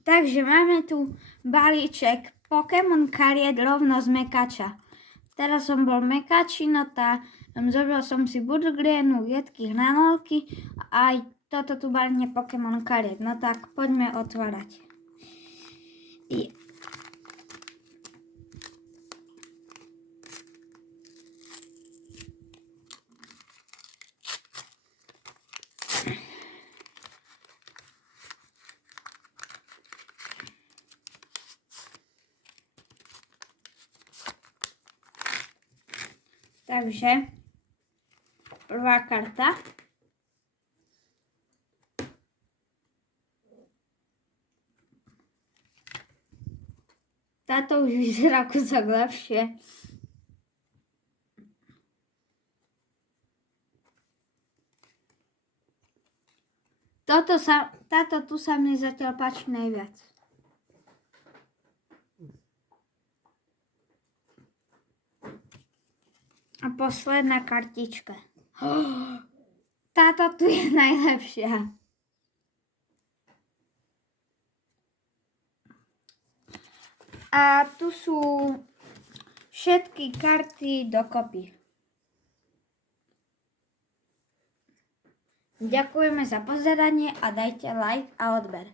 Takže máme tu balíček Pokémon kariet rovno z mekača. Teraz som bol mekačinota, zobil som si budglienu, jedky, hranolky a aj toto tu balenie Pokémon kariet. No tak poďme otvárať. Takže prvá karta. Táto už vyzerá kúsok lepšie. Táto tu sa mi zatiaľ páči najviac. A posledná kartička. Táto tu je najlepšia. A tu sú všetky karty dokopy. Ďakujeme za pozeranie a dajte like a odber.